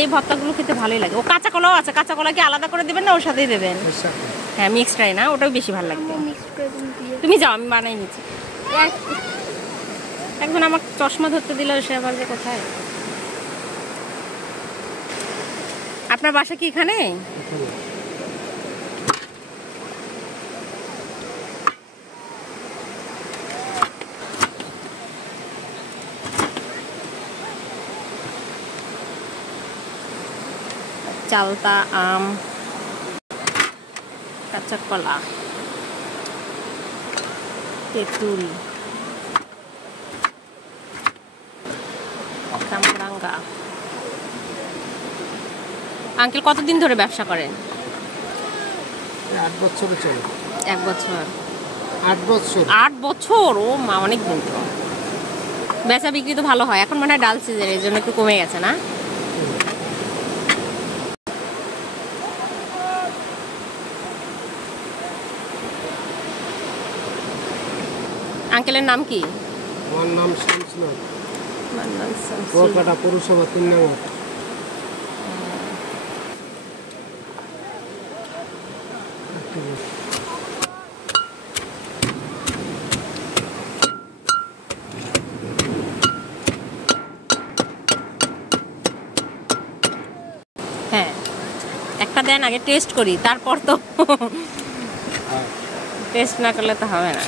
এই ভর্তাগুলো খেতে ভালোই লাগে। ও কাঁচা কলাও আছে, কাঁচা কলা কি আলাদা করে দেবেন না ওর সাথেই দেবেন? হ্যাঁ মিক্সডটাই না, ওটাও বেশি ভালো লাগবে। তুমি যাও, আমি বানাই নিচ্ছি। একজন আমার চশমা ধরতে দিল, সে আবার যে কোথায়। আপনার বাসা কি এখানে? চালতা আম, কাঁচা কলা, তেঁতুল, কামরাঙ্গা। আঙ্কেল কতদিন ধরে ব্যবসা করেন? 8 বছর চলে। 1 বছর? 8 বছর। 8 বছর? ও মা, অনেক দিন তো। বেচা বিক্রি তো ভালো হয়। এখন মনে হয় ডাল সিজন, এর জন্য একটু কমে গেছে না? আঙ্কেলের নাম কি? আমার নাম শামসুল। কুয়াকাটা পৌরসভা 3 নম্বর। হ্যাঁ, একটা দেন, আগে টেস্ট করি, তারপর তো টেস্ট না করলে তো হবে না।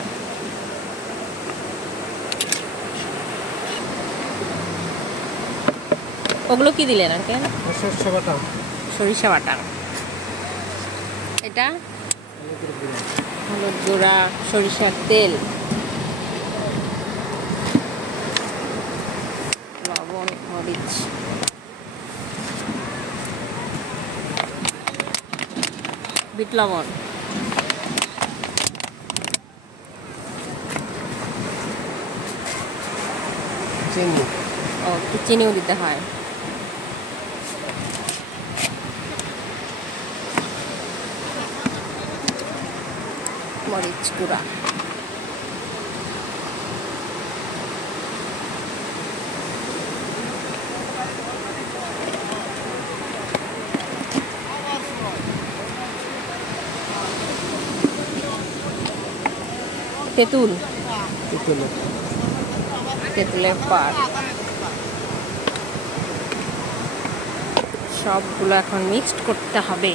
ওগুলো কি দিলেন আঙ্কেল? সরিষা বাটা। সরিষা বাটা। এটা হলুদ গুঁড়া, সরিষার তেল, লবণ, মরিচ, বিট লবণ, চিনি। ও একটু চিনিও দিতে হয়। মরিচ গুঁড়া, তেঁতুল, তেঁতুলের পাট। সবগুলো এখন মিক্সড করতে হবে।